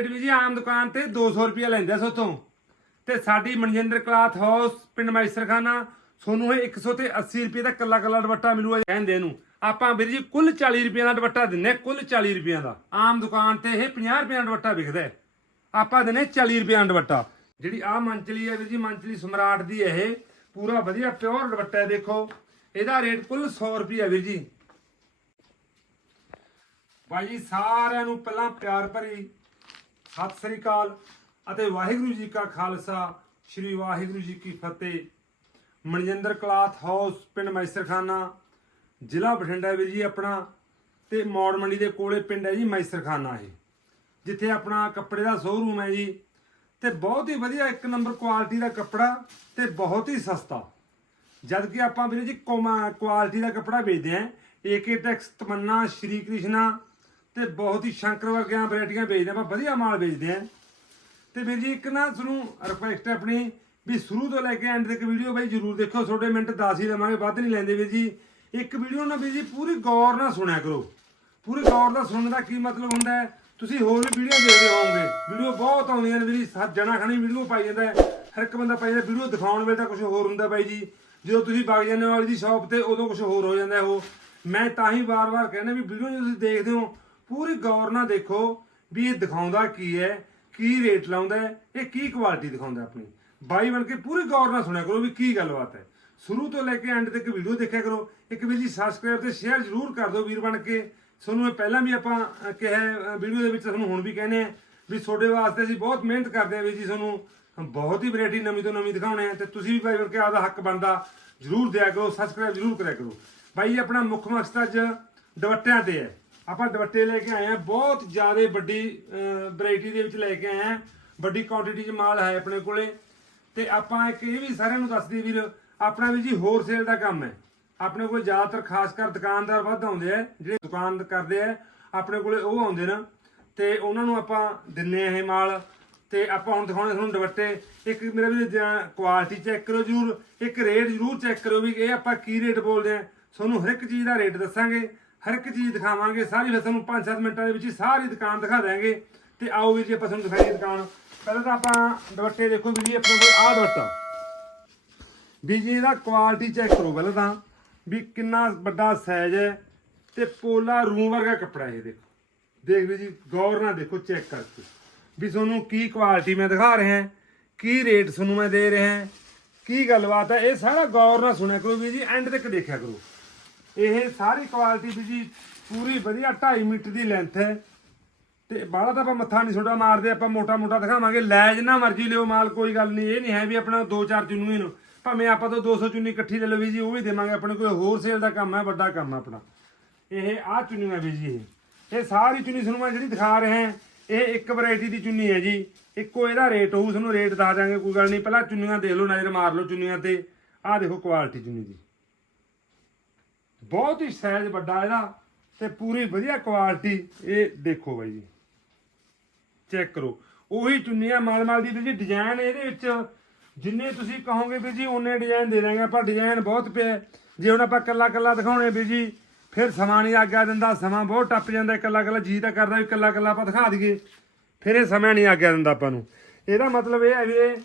Rate ਵੀ ਜੀ ਆਮ ਦੁਕਾਨ ਤੇ 200 ਰੁਪਏ ਲੈਂਦੇ ਸੋਥੋਂ ਤੇ ਸਾਡੀ ਮਨਜਿੰਦਰ ਕਲਾਥ ਹਾਊਸ, ਪਿੰਡ ਮੈਸਰਖਾਨਾ ਤੁਹਾਨੂੰ ਇਹ 180 ਰੁਪਏ ਦਾ ਕੱਲਾ ਕੱਲਾ ਦੁਪੱਟਾ ਮਿਲੂਗਾ ਕਹਿੰਦੇ ਇਹਨੂੰ ਆਪਾਂ ਵੀਰ ਜੀ ਕੁੱਲ 40 ਰੁਪਏ ਦਾ ਦੁਪੱਟਾ ਦਿੰਨੇ ਕੁੱਲ 40 ਰੁਪਏ ਦਾ। ਆਮ ਦੁਕਾਨ ਤੇ ਇਹ 50 ਰੁਪਏ ਦਾ ਦੁਪੱਟਾ ਵਿਕਦਾ ਆਪਾਂ ਦਿੰਨੇ 40 ਰੁਪਏ ਦਾ ਦੁਪੱਟਾ। ਜਿਹੜੀ ਆ ਮੰਚਲੀ ਹੈ ਵੀਰ ਜੀ, ਮੰਚਲੀ ਸਮਰਾਟ ਦੀ ਇਹ ਪੂਰਾ ਵਧੀਆ ਪਿਓਰ ਦੁਪੱਟਾ ਦੇਖੋ। ਇਹਦਾ ਰੇਟ ਕੁੱਲ 100 ਰੁਪਏ ਵੀਰ ਜੀ। ਭਾਈ ਜੀ, ਸਾਰਿਆਂ ਨੂੰ ਪਹਿਲਾਂ ਪਿਆਰ ਭਰੀ ਸਤਿ ਸ੍ਰੀ ਅਕਾਲ ਅਤੇ ਵਾਹਿਗੁਰੂ ਜੀ ਕਾ ਖਾਲਸਾ, ਸ੍ਰੀ ਵਾਹਿਗੁਰੂ ਜੀ ਕੀ ਫਤਿਹ। ਮਨਜਿੰਦਰ ਕਲਾਥ ਹਾਊਸ, ਪਿੰਡ ਮੈਸਰਖਾਨਾ, ਜ਼ਿਲ੍ਹਾ ਬਠਿੰਡਾ ਵੀਰ ਜੀ ਆਪਣਾ, ਤੇ ਮੌੜ ਮੰਡੀ ਦੇ ਕੋਲੇ ਪਿੰਡ ਹੈ ਜੀ ਮੈਸਰਖਾਨਾ ਇਹ, ਜਿੱਥੇ ਆਪਣਾ ਕੱਪੜੇ ਦਾ ਸ਼ੋਰੂਮ ਹੈ ਜੀ। ਤੇ ਬਹੁਤ ਹੀ ਵਧੀਆ ਇੱਕ ਨੰਬਰ ਕੁਆਲਿਟੀ ਦਾ ਕੱਪੜਾ ਤੇ ਬਹੁਤ ਹੀ ਸਸਤਾ। ਜਦ ਕਿ ਆਪਾਂ ਵੀਰੇ ਜੀ ਕੋਮਾ ਕੁਆਲਿਟੀ ਦਾ ਕੱਪੜਾ ਵੇਚਦੇ ਆਂ ਏਕੇ ਟੈਕਸ ਤਮੰਨਾ, ਸ਼੍ਰੀ ਕ੍ਰਿਸ਼ਨਾ ਤੇ ਬਹੁਤ ਹੀ ਸ਼ੰਕਰ ਵਰਗੀਆਂ ਵੈਰਾਈਟੀਆਂ ਵੇਚਦੇ ਆਂ। ਆਪਾਂ ਵਧੀਆ ਮਾਲ ਵੇਚਦੇ ਆਂ। ਤੇ ਵੀਰ ਜੀ, ਇੱਕ ਨਾ ਤੁਹਾਨੂੰ ਰਿਕੁਐਸਟ ਹੈ ਆਪਣੀ ਵੀ ਸ਼ੁਰੂ ਤੋਂ ਲੈ ਕੇ ਐਂਡ ਤੱਕ ਵੀਡੀਓ ਬਾਈ ਜਰੂਰ ਦੇਖੋ ਤੁਹਾਡੇ ਮਿੰਟ 10 ਹੀ ਲਵਾਂਗੇ, ਵੱਧ ਨਹੀਂ ਲੈਂਦੇ ਵੀਰ ਜੀ। ਇੱਕ ਵੀਡੀਓ ਨਾ ਵੀਰ ਜੀ, ਪੂਰੀ ਗੌਰ ਨਾਲ ਸੁਣਿਆ ਕਰੋ। ਪੂਰੀ ਗੌਰ ਨਾਲ ਸੁਣਨ ਦਾ ਕੀ ਮਤਲਬ ਹੁੰਦਾ ਹੈ? ਤੁਸੀਂ ਹੋਰ ਵੀ ਵੀਡੀਓ ਦੇਖਦੇ ਹੋਵੋਗੇ। ਵੀਡੀਓ ਬਹੁਤ ਆਉਂਦੀਆਂ ਨੇ ਵੀਰ ਜੀ। ਸੱਤ ਜਣਾ ਖਾਣੀ ਵੀਡੀਓ ਪਾਈ ਜਾਂਦਾ ਹਰ ਇੱਕ ਬੰਦਾ ਪਾਈ ਜਾਂਦਾ। ਵੀਡੀਓ ਦਿਖਾਉਣ ਵੇਲੇ ਤਾਂ ਕੁਝ ਹੋਰ ਹੁੰਦਾ ਬਾਈ ਜੀ। ਜਦੋਂ ਤੁਸੀਂ ਵਗ ਜਾਂਦੇ ਹੋ ਵਾਲੀ ਦੀ ਸ਼ਾਪ ਤੇ, ਉਦੋਂ ਕੁਝ ਹੋਰ ਹੋ ਜਾਂਦਾ ਉਹ। ਮੈਂ ਤਾਂ ਹੀ ਵਾਰ-ਵਾਰ ਕਹਿੰਦਾ ਵੀ ਵੀਡੀਓ ਜਦੋਂ ਤੁਸੀਂ ਦੇਖਦੇ ਹੋ ਪੂਰੀ ਗੌਰ ਨਾਲ ਦੇਖੋ ਵੀ ਇਹ ਦਿਖਾਉਂਦਾ ਕੀ ਹੈ, ਕੀ ਰੇਟ ਲਾਉਂਦਾ ਇਹ ਕੀ ਕੁਆਲਿਟੀ ਦਿਖਾਉਂਦਾ ਆਪਣੀ। ਬਾਈ ਬਣ ਕੇ ਪੂਰੀ ਗੌਰ ਨਾਲ ਸੁਣਿਆ ਕਰੋ ਵੀ ਕੀ ਗੱਲਬਾਤ ਹੈ। ਸ਼ੁਰੂ ਤੋਂ ਲੈ ਕੇ ਐਂਡ ਤੱਕ ਵੀਡੀਓ ਦੇਖਿਆ ਕਰੋ। ਇੱਕ ਵੀਰ ਜੀ ਸਬਸਕ੍ਰਾਈਬ ਤੇ ਸ਼ੇਅਰ ਜ਼ਰੂਰ ਕਰ ਦਿਓ ਵੀਰ ਬਣ ਕੇ। ਤੁਹਾਨੂੰ ਇਹ ਪਹਿਲਾਂ ਵੀ ਆਪਾਂ ਕਿਹਾ ਵੀਡੀਓ ਦੇ ਵਿੱਚ ਤੁਹਾਨੂੰ ਹੁਣ ਵੀ ਕਹਿੰਦੇ ਆ ਵੀ ਤੁਹਾਡੇ ਵਾਸਤੇ ਅਸੀਂ ਬਹੁਤ ਮਿਹਨਤ ਕਰਦੇ ਆ ਵੀਰ ਜੀ ਤੁਹਾਨੂੰ। ਬਹੁਤ ਹੀ ਵੈਰਾਈਟੀ ਨਵੀਂ ਤੋਂ ਨਵੀਂ ਦਿਖਾਉਣੇ ਆ ਤੇ ਤੁਸੀਂ ਵੀ ਭਾਈ ਬਣ ਕੇ ਆਪਦਾ ਹੱਕ ਬਣਦਾ ਜ਼ਰੂਰ ਦਿਆ ਕਰੋ ਸਬਸਕ੍ਰਾਈਬ ਜ਼ਰੂਰ ਕਰਿਆ ਕਰੋ। ਬਾਈ ਆਪਣਾ ਮੁੱਖ ਮਕਸਦ ਅੱਜ ਦੁਪੱਟਿਆਂ ਤੇ ਹੈ। ਆਪਾਂ ਦੁਪੱਟੇ ਲੈ ਕੇ ਆਏ ਆ, ਬਹੁਤ ਜ਼ਿਆਦਾ ਵੱਡੀ ਵੈਰਾਈਟੀ ਦੇ ਵਿੱਚ ਲੈ ਕੇ ਆਏ ਆ। ਵੱਡੀ ਕੁਆਂਟੀਟੀ 'ਚ ਮਾਲ ਹੈ ਆਪਣੇ ਕੋਲੇ। ਤੇ ਆਪਾਂ ਇੱਕ ਇਹ ਵੀ ਸਾਰਿਆਂ ਨੂੰ ਦੱਸ ਵੀਰ, ਆਪਣਾ ਵੀ ਜੀ ਹੋਲਸੇਲ ਦਾ ਕੰਮ ਹੈ। ਆਪਣੇ ਕੋਲ ਜ਼ਿਆਦਾਤਰ ਖਾਸ ਕਰ ਦੁਕਾਨਦਾਰ ਵੱਧ ਆਉਂਦੇ ਆ, ਜਿਹੜੇ ਦੁਕਾਨ ਕਰਦੇ ਆ, ਆਪਣੇ ਕੋਲੇ ਉਹ ਆਉਂਦੇ ਨਾ। ਤੇ ਉਹਨਾਂ ਨੂੰ ਆਪਾਂ ਦਿੰਨੇ ਆ ਇਹ ਮਾਲ। ਤੇ ਆਪਾਂ ਹੁਣ ਦਿਖਾਉਣੇ ਤੁਹਾਨੂੰ ਦੁਪੱਟੇ। ਇੱਕ ਮੇਰਾ ਵੀ ਕੁਆਲਿਟੀ ਚੈੱਕ ਕਰੋ ਜਰੂਰ। ਇੱਕ ਰੇਟ ਜਰੂਰ ਚੈੱਕ ਕਰੋ ਵੀ ਇਹ ਆਪਾਂ ਕੀ ਰੇਟ ਬੋਲਦੇ ਆ। ਤੁਹਾਨੂੰ ਹਰ ਇੱਕ ਚੀਜ਼ ਦਾ ਰੇਟ ਦੱਸਾਂਗੇ। ਹਰ ਇੱਕ ਚੀਜ਼ ਦਿਖਾਵਾਂਗੇ। ਸਾਰੀ ਫਿਰ ਤੁਹਾਨੂੰ 5-7 ਮਿੰਟਾਂ ਦੇ ਵਿੱਚ ਹੀ ਸਾਰੀ ਦੁਕਾਨ ਦਿਖਾ ਦਾਂਗੇ ਤੇ ਆਓ ਵੀ ਜੀ, ਆਪਾਂ ਤੁਹਾਨੂੰ ਦਿਖਾਈਏ ਦੁਕਾਨ। ਪਹਿਲਾਂ ਤਾਂ ਆਪਾਂ ਦੁਪੱਟੇ ਦੇਖੋ ਵੀ ਜੀ, ਆਪਣੇ ਕੋਲ ਆਹ ਦੁਪੱਟਾ। ਵੀ ਜੀ, ਇਹਦਾ ਕੁਆਲਿਟੀ ਚੈੱਕ ਕਰੋ ਪਹਿਲਾਂ ਤਾਂ, ਵੀ ਕਿੰਨਾ ਵੱਡਾ ਸਾਈਜ਼ ਹੈ ਤੇ ਪੋਲਾ ਰੂਮ ਵਰਗਾ ਕੱਪੜਾ ਇਹ ਦੇਖੋ। ਦੇਖ ਵੀ ਜੀ, ਗੌਰ ਨਾਲ ਦੇਖੋ ਚੈੱਕ ਕਰਕੇ। ਵੀ ਤੁਹਾਨੂੰ ਕੀ ਕੁਆਲਿਟੀ ਮੈਂ ਦਿਖਾ ਰਿਹਾ ਕੀ ਰੇਟ ਤੁਹਾਨੂੰ ਮੈਂ ਦੇ ਰਿਹਾ ਕੀ ਗੱਲਬਾਤ ਹੈ, ਇਹ ਸਾਰਾ ਗੌਰ ਨਾਲ ਸੁਣਿਆ ਕਰੋ ਵੀ ਜੀ ਐਂਡ ਤੱਕ ਦੇਖਿਆ ਕਰੋ। ਇਹ ਸਾਰੀ ਕੁਆਲਿਟੀ ਵੀ ਜੀ ਪੂਰੀ ਵਧੀਆ 2.5 ਮੀਟਰ ਦੀ ਲੈਂਥ ਹੈ। ਤੇ ਬਾਹਲਾ ਤਾਂ ਆਪਾਂ ਮੱਥਾ ਨਹੀਂ ਛੋਟਾ ਮਾਰਦੇ, ਆਪਾਂ ਮੋਟਾ ਮੋਟਾ ਦਿਖਾਵਾਂਗੇ। ਲੈ ਜਿੰਨਾ ਮਰਜ਼ੀ ਲਿਓ ਮਾਲ, ਕੋਈ ਗੱਲ ਨਹੀਂ। ਇਹ ਨਹੀਂ ਹੈ ਵੀ ਆਪਣਾ ਦੋ ਚਾਰ ਚੁੰਨੀਆਂ ਨੂੰ। ਭਾਵੇਂ ਆਪਾਂ ਤੋਂ 200 ਚੁੰਨੀ ਇਕੱਠੀ ਲੈ ਲਓ ਵੀ ਜੀ, ਉਹ ਵੀ ਦੇਵਾਂਗੇ। ਆਪਣੇ ਕੋਈ ਹੋਰ ਸੇਲ ਦਾ ਕੰਮ ਹੈ, ਵੱਡਾ ਕੰਮ ਆਪਣਾ। ਇਹ ਆਹ ਚੁੰਨੀਆਂ ਵੀ ਜੀ ਇਹ। ਇਹ ਸਾਰੀ ਚੁੰਨੀ ਤੁਹਾਨੂੰ ਮੈਂ ਜਿਹੜੀ ਦਿਖਾ ਰਿਹਾ ਇਹ ਇੱਕ ਵੈਰਾਈਟੀ ਦੀ ਚੁੰਨੀ ਹੈ ਜੀ। ਇੱਕੋ ਇਹਦਾ ਰੇਟ ਹੋਊ, ਤੁਹਾਨੂੰ ਰੇਟ ਦੱਸ ਦਾਂਗੇ ਕੋਈ ਗੱਲ ਨਹੀਂ। ਪਹਿਲਾਂ ਚੁੰਨੀਆਂ ਦੇਖ ਲਓ, ਨਜ਼ਰ ਮਾਰ ਲਓ ਚੁੰਨੀਆਂ ਤੇ। ਆਹ ਦੇਖੋ ਕੁਆਲਿਟੀ ਚੁੰਨੀ ਦੀ। ਬਹੁਤ ਹੀ ਸਾਈਜ਼ ਵੱਡਾ ਇਹਦਾ ਤੇ ਪੂਰੀ ਵਧੀਆ ਕੁਆਲਿਟੀ ਇਹ ਦੇਖੋ ਬਾਈ ਜੀ। ਚੈੱਕ ਕਰੋ। ਉਹੀ ਚੁੰਨੀਆਂ ਮਾਲ ਮਾਲ ਦੀ ਵੀ ਜੀ ਡਿਜ਼ਾਈਨ ਇਹਦੇ ਵਿੱਚ ਜਿੰਨੇ ਤੁਸੀਂ ਕਹੋਗੇ ਵੀ ਜੀ ਉਹਨੇ ਡਿਜ਼ਾਈਨ ਦੇ ਦਾਂਗੇ। ਆਪਾਂ ਡਿਜ਼ਾਈਨ ਬਹੁਤ ਪਿਆ ਜੇ ਹੁਣ ਆਪਾਂ ਕੱਲਾ ਕੱਲਾ ਦਿਖਾਉਣੇ ਵੀ ਜੀ, ਫਿਰ ਸਮਾਂ ਨਹੀਂ ਆਗਿਆ ਦਿੰਦਾ। ਸਮਾਂ ਬਹੁਤ ਟੱਪ ਜਾਂਦਾ। ਕੱਲਾ ਕੱਲਾ ਜੀ ਤਾਂ ਕਰਦਾ ਵੀ ਕੱਲਾ ਕੱਲਾ ਆਪਾਂ ਦਿਖਾ ਦਈਏ। ਫਿਰ ਇਹ ਸਮਾਂ ਨਹੀਂ ਆਗਿਆ ਦਿੰਦਾ ਆਪਾਂ ਨੂੰ। ਇਹਦਾ ਮਤਲਬ ਇਹ ਹੈ ਵੀ ਇਹ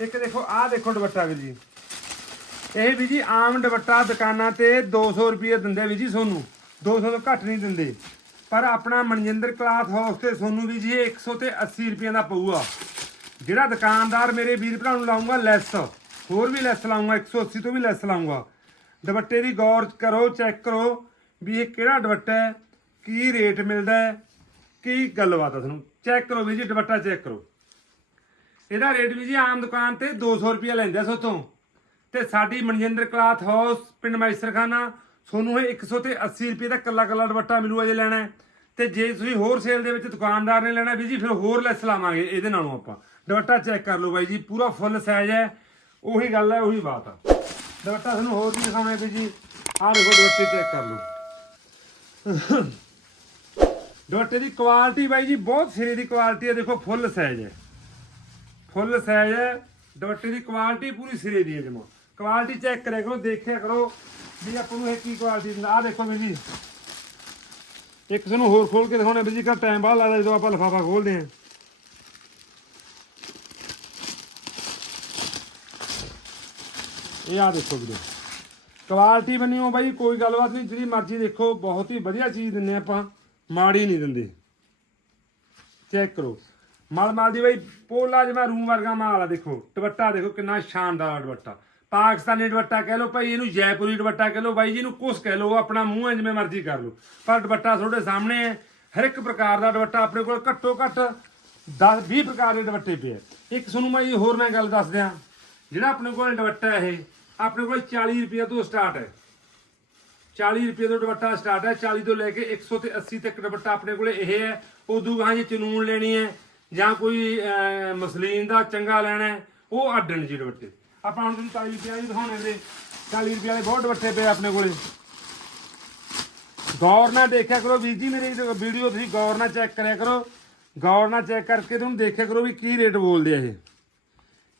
ਇੱਕ ਦੇਖੋ, ਆਹ ਦੇਖੋ ਦੁਪੱਟਾ ਵੀ ਜੀ। ਇਹ ਵੀ ਜੀ ਆਮ ਦੁਪੱਟਾ ਦੁਕਾਨਾਂ ਤੇ 200 ਰੁਪਏ ਦਿੰਦੇ ਵੀ ਜੀ ਤੁਹਾਨੂੰ 200 ਤੋਂ ਘੱਟ ਨਹੀਂ ਦਿੰਦੇ। ਪਰ ਆਪਣਾ ਮਨਜਿੰਦਰ ਕਲਾਥ ਹਾਊਸ ਤੇ ਤੁਹਾਨੂੰ ਵੀ ਜੀ ਇਹ 100 ਤੇ 80 ਰੁਪਏ ਦਾ ਪਊਗਾ ਜਿਹੜਾ ਦੁਕਾਨਦਾਰ ਮੇਰੇ ਵੀਰ ਭਰਾ ਨੂੰ ਲਾਉਂਗਾ ਲੈਸ। ਹੋਰ ਵੀ ਲੈਸ ਲਾਉਂਗਾ 180 ਤੋਂ ਵੀ ਲੈਸ ਲਾਉਂਗਾ ਦੁਪੱਟੇ ਦੀ ਗੌਰ ਕਰੋ, ਚੈੱਕ ਕਰੋ ਵੀ ਇਹ ਕਿਹੜਾ ਦੁਪੱਟਾ ਹੈ, ਕੀ ਰੇਟ ਮਿਲਦਾ ਹੈ, ਕੀ ਗੱਲਬਾਤ ਆ ਤੁਹਾਨੂੰ। ਚੈੱਕ ਕਰੋ ਵੀ ਜੀ, ਦੁਪੱਟਾ ਚੈੱਕ ਕਰੋ। ਇਹਦਾ ਰੇਟ ਵੀ ਜੀ ਆਮ ਦੁਕਾਨ ਤੇ 200 ਰੁਪਏ ਲੈਂਦੇ ਆ ਸੋਥੋਂ। ਤੇ ਸਾਡੀ ਮਨਜਿੰਦਰ ਕਲਾਥ ਹਾਊਸ, ਪਿੰਡ ਮੈਸਰਖਾਨਾ, ਤੁਹਾਨੂੰ ਇਹ 100 ਤੇ 80 ਰੁਪਏ ਦਾ ਕੱਲਾ ਕੱਲਾ ਦੁਪੱਟਾ ਮਿਲੂਗਾ ਜੇ ਲੈਣਾ ਹੈ। ਤੇ ਜੇ ਤੁਸੀਂ ਹੋਰ ਸੇਲ ਦੇ ਵਿੱਚ ਦੁਕਾਨਦਾਰ ਨੇ ਲੈਣਾ ਵੀ ਜੀ, ਫਿਰ ਹੋਰ ਲੈਸ ਲਾਵਾਂਗੇ, ਇਹਦੇ ਨਾਲੋਂ ਆਪਾਂ। ਦੁਪੱਟਾ ਚੈੱਕ ਕਰ ਲਓ ਬਾਈ ਜੀ, ਪੂਰਾ ਫੁੱਲ ਸਾਈਜ਼ ਹੈ। ਉਹੀ ਗੱਲ ਹੈ, ਉਹੀ ਬਾਤ ਆ। ਦੁਪੱਟਾ ਤੁਹਾਨੂੰ ਹੋਰ ਵੀ ਦਿਖਾਉਣਾ ਵੀ ਜੀ। ਆਹ ਦੇਖੋ ਦੁਪੱਟੇ ਚੈੱਕ ਕਰ ਲਓ। ਦੁਪੱਟੇ ਦੀ ਕੁਆਲਿਟੀ ਬਾਈ ਜੀ, ਬਹੁਤ ਸਿਰੇ ਦੀ ਕੁਆਲਿਟੀ ਹੈ, ਦੇਖੋ ਫੁੱਲ ਸਾਈਜ਼ ਹੈ। ਫੁੱਲ ਸਾਈਜ਼ ਹੈ, ਦੁਪੱਟੇ ਦੀ ਕੁਆਲਿਟੀ ਪੂਰੀ ਸਿਰੇ ਦੀ ਹੈ ਜਮਾ। ਕੁਆਲਿਟੀ ਚੈੱਕ ਕਰਿਆ ਕਰੋ, ਦੇਖਿਆ ਕਰੋ ਵੀ ਆਪਾਂ ਨੂੰ ਇਹ ਕੀ ਕੁਆਲਿਟੀ ਦਿੰਦਾ। ਆ ਦੇਖੋ ਮਿੰਨੀ ਇੱਕ ਸਾਨੂੰ ਹੋਰ ਖੋਲ ਕੇ ਦਿਖਾਉਣਾ ਵੀ ਜੀ ਕਾ ਟਾਈਮ ਬਾਅਦ ਲੱਗਦਾ ਜਦੋਂ ਆਪਾਂ ਲਫਾਫਾ ਖੋਲਦੇ ਆਂ ਇਹ ਆ ਦੇਖੋ ਵੀਰੇ। ਕੁਆਲਿਟੀ ਬਣੀਓ ਬਾਈ, ਕੋਈ ਗੱਲਬਾਤ ਨਹੀਂ, ਜਿਹੜੀ ਮਰਜ਼ੀ ਦੇਖੋ, ਬਹੁਤ ਹੀ ਵਧੀਆ ਚੀਜ਼ ਦਿੰਨੇ ਆਪਾਂ, ਮਾੜੀ ਨਹੀਂ ਦਿੰਦੇ। ਚੈੱਕ ਕਰੋ। ਮਾਲ ਮਾਲ ਦੀ ਬਾਈ, ਪੋਲਾ ਜਿਵੇਂ ਰੂਮ ਵਰਗਾ ਮਾਲ ਆ ਦੇਖੋ, ਦੁਪੱਟਾ ਦੇਖੋ, ਕਿੰਨਾ ਸ਼ਾਨਦਾਰ ਦੁਪੱਟਾ। ਪਾਕਿਸਤਾਨੀ ਦੁਪੱਟਾ ਕਹਿ ਲਓ ਭਾਈ, ਇਹਨੂੰ ਜੈਪੁਰੀ ਦੁਪੱਟਾ ਕਹਿ ਲਓ ਬਾਈ ਜੀ ਇਹਨੂੰ ਕੁਛ ਕਹਿ ਲਓ ਆਪਣਾ ਮੂੰਹ ਹੈ, ਜਿਵੇਂ ਮਰਜ਼ੀ ਕਰ ਲਓ। ਪਰ ਦੁਪੱਟਾ ਤੁਹਾਡੇ ਸਾਹਮਣੇ ਹੈ, ਹਰ ਇੱਕ ਪ੍ਰਕਾਰ ਦਾ ਦੁਪੱਟਾ ਆਪਣੇ ਕੋਲ ਘੱਟੋ ਘੱਟ 10 20 ਪ੍ਰਕਾਰ ਦੇ ਦੁਪੱਟੇ ਪਏ ਆ। ਇੱਕ ਤੁਹਾਨੂੰ ਮੈਂ ਜੀ ਹੋਰ ਮੈਂ ਗੱਲ ਦੱਸ ਦਿਆਂ, ਜਿਹੜਾ ਆਪਣੇ ਕੋਲ ਦੁਪੱਟਾ ਇਹ, ਆਪਣੇ ਕੋਲ 40 ਰੁਪਏ ਤੋਂ ਸਟਾਰਟ ਹੈ। 40 ਰੁਪਏ ਤੋਂ ਦੁਪੱਟਾ ਸਟਾਰਟ ਹੈ 40 ਤੋਂ ਲੈ ਕੇ 100 ਤੇ 80 ਤੱਕ ਦੁਪੱਟਾ ਆਪਣੇ ਕੋਲੇ ਇਹ ਹੈ। ਉਦੋਂ ਗਾਂ ਜੇ ਚਨੂਨ ਲੈਣੀ ਹੈ ਜਾਂ ਕੋਈ ਮਸਲੀਨ ਦਾ ਚੰਗਾ ਲੈਣਾ ਉਹ ਅੱਡਣ ਜੀ ਦੁਪੱਟੇ। ਆਪਾਂ ਹੁਣ ਤੁਹਾਨੂੰ 40 ਰੁਪਏ ਦੀ ਦਿਖਾਉਣੇ ਵੀਰੇ। 40 ਰੁਪਏ ਵਾਲੇ ਬਹੁਤ ਦੁਪੱਟੇ ਪਏ ਆਪਣੇ ਕੋਲੇ। ਗੌਰ ਨਾਲ ਦੇਖਿਆ ਕਰੋ ਵੀਰ ਜੀ, ਮੇਰੀ ਵੀਡੀਓ ਤੁਸੀਂ ਗੌਰ ਨਾਲ ਚੈੱਕ ਕਰਿਆ ਕਰੋ। ਗੌਰ ਨਾਲ ਚੈੱਕ ਕਰਕੇ ਤੁਹਾਨੂੰ ਦੇਖਿਆ ਕਰੋ ਵੀ ਕੀ ਰੇਟ ਬੋਲਦੇ ਆ ਇਹ।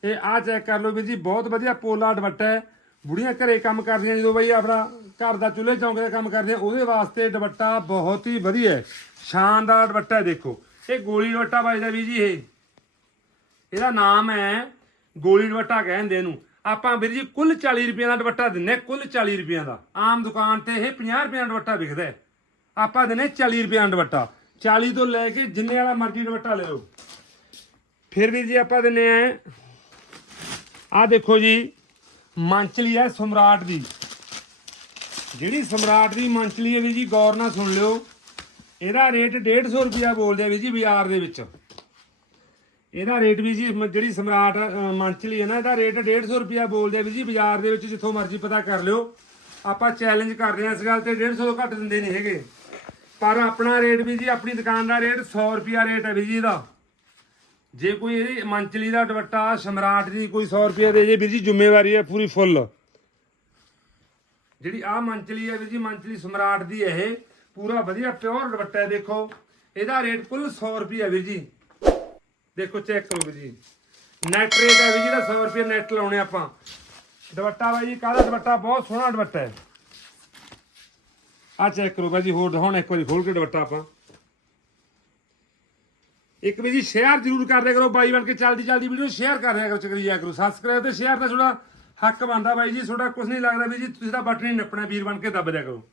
ਇਹ ਆ ਚੈੱਕ ਕਰ ਲਓ ਵੀਰ ਜੀ, ਬਹੁਤ ਵਧੀਆ ਪੋਲਾ ਦੁਪੱਟਾ ਹੈ। ਬੁੜੀਆਂ ਘਰੇ ਕੰਮ ਕਰਦੀਆਂ ਜਦੋਂ ਬਈ ਆਪਣਾ ਘਰ ਦਾ ਚੁੱਲ੍ਹੇ ਚੌਂਕੇ ਦਾ ਕੰਮ ਕਰਦੀਆਂ ਉਹਦੇ ਵਾਸਤੇ ਦੁਪੱਟਾ ਬਹੁਤ ਹੀ ਵਧੀਆ ਹੈ। ਸ਼ਾਨਦਾਰ ਦੁਪੱਟਾ ਹੈ, ਦੇਖੋ। ਇਹ ਗੋਲੀ ਦੁਪੱਟਾ ਵੱਜਦਾ ਵੀਰ ਜੀ ਇਹ। ਇਹਦਾ ਨਾਮ ਹੈ ਗੋਲੀ ਦੁਪੱਟਾ ਕਹਿੰਦੇ ਇਹਨੂੰ। ਆਪਾਂ ਵੀਰ ਜੀ ਕੁੱਲ 40 ਰੁਪਏ ਦਾ ਦੁਪੱਟਾ ਦਿੰਨੇ ਕੁੱਲ 40 ਰੁਪਏ ਦਾ। ਆਮ ਦੁਕਾਨ ਤੇ ਇਹ 50 ਰੁਪਏ ਦਾ ਦੁਪੱਟਾ ਵਿਕਦਾ ਹੈ। ਆਪਾਂ ਦਿੰਨੇ 40 ਰੁਪਏ ਦਾ ਦੁਪੱਟਾ। 40 ਤੋਂ ਲੈ ਕੇ ਜਿੰਨੇ ਵਾਲਾ ਮਰਜ਼ੀ ਦੁਪੱਟਾ ਲੈ ਲਓ। ਫਿਰ ਵੀਰ ਜੀ ਆਪਾਂ ਦਿੰਨੇ ਆ ਆ ਦੇਖੋ ਜੀ, ਮੰਚਲੀ ਹੈ ਸਮਰਾਟ ਦੀ। ਜਿਹੜੀ ਸਮਰਾਟ ਦੀ ਮੰਚਲੀ ਹੈ ਵੀ ਜੀ, ਗੌਰ ਨਾਲ ਸੁਣ ਲਿਓ। ਇਹਦਾ ਰੇਟ 150 ਰੁਪਿਆ ਬੋਲਦੇ ਆ ਵੀ ਜੀ ਬਾਜ਼ਾਰ ਦੇ ਵਿੱਚ। ਇਹਦਾ ਰੇਟ ਵੀ ਜੀ ਮ- ਜਿਹੜੀ ਸਮਰਾਟ ਅ, ਮੰਚਲੀ ਹੈ ਨਾ ਇਹਦਾ ਰੇਟ 150 ਰੁਪਿਆ ਬੋਲਦੇ ਆ ਵੀ ਜੀ ਬਾਜ਼ਾਰ ਦੇ ਵਿੱਚ ਜਿੱਥੋਂ ਮਰਜ਼ੀ ਪਤਾ ਕਰ ਲਿਓ। ਆਪਾਂ ਚੈਲੰਜ ਕਰ ਰਹੇ ਹਾਂ ਇਸ ਗੱਲ ਤੇ 150 ਤੋਂ ਘੱਟ ਦਿੰਦੇ ਨਹੀਂ ਹੈਗੇ। ਪਰ ਆਪਣਾ ਰੇਟ ਵੀ ਜੀ ਆਪਣੀ ਦੁਕਾਨ ਦਾ ਰੇਟ 100 ਰੁਪਿਆ ਰੇਟ ਹੈ ਵੀ ਜੀ ਇਹਦਾ। ਜੇ ਕੋਈ ਇਹਦੀ ਮੰਚਲੀ ਦਾ ਦੁਪੱਟਾ ਸਮਰਾਟ ਦੀ ਕੋਈ 100 ਰੁਪਏ ਦੇ ਜੇ ਵੀਰ ਜੀ ਜ਼ਿੰਮੇਵਾਰੀ ਹੈ ਪੂਰੀ ਫੁੱਲ। ਜਿਹੜੀ ਆ ਮੰਚਲੀ ਹੈ ਵੀਰ ਜੀ ਮੰਚਲੀ ਸਮਰਾਟ ਦੀ ਹੈ ਇਹ। ਪੂਰਾ ਵਧੀਆ ਪਿਓਰ ਦੁਪੱਟਾ ਹੈ ਦੇਖੋ। ਇਹਦਾ ਰੇਟ ਕੁੱਲ 100 ਰੁਪਏ ਵੀਰ ਜੀ। ਦੇਖੋ ਚੈੱਕ ਕਰੋ ਵੀਰ ਜੀ। ਨੈਟ ਰੇਟ ਹੈ ਵੀਰ ਜੀ ਦਾ 100 ਰੁਪਏ ਨੈਟ ਲਾਉਣੇ ਆਪਾਂ। ਦੁਪੱਟਾ ਬਾਈ ਜੀ, ਕਾਹਦਾ ਦੁਪੱਟਾ? ਬਹੁਤ ਸੋਹਣਾ ਦੁਪੱਟਾ ਹੈ। ਆ ਚੈੱਕ ਕਰੋ ਬਾਈ ਜੀ, ਹੋਰ ਦਿਖਾਉਣਾ ਇੱਕ ਵਾਰੀ ਖੋਲ ਕੇ ਦੁਪੱਟਾ ਆਪਾਂ। ਇੱਕ ਵੀ ਜੀ ਸ਼ੇਅਰ ਜ਼ਰੂਰ ਕਰਦੇ ਕਰੋ, ਬਾਈ ਬਣ ਕੇ ਚੱਲਦੀ ਚੱਲਦੀ ਵੀਡੀਓ ਸ਼ੇਅਰ ਕਰ ਦਿਆ ਕਰੋ ਚੱਕਰੀ ਜਾ ਕਰੋ। ਸਬਸਕ੍ਰਾਈਬ ਤੇ ਸ਼ੇਅਰ ਦਾ ਥੋੜਾ ਹੱਕ ਬਣਦਾ ਬਾਈ ਜੀ, ਤੁਹਾਡਾ ਕੁਝ ਨਹੀਂ ਲੱਗਦਾ ਵੀ ਜੀ, ਤੁਸੀਂ ਤਾਂ ਬਟਨ ਹੀ ਨੱਪਣਾ, ਵੀਰ ਬਣ ਕੇ ਦੱਬ ਦਿਆ ਕਰੋ।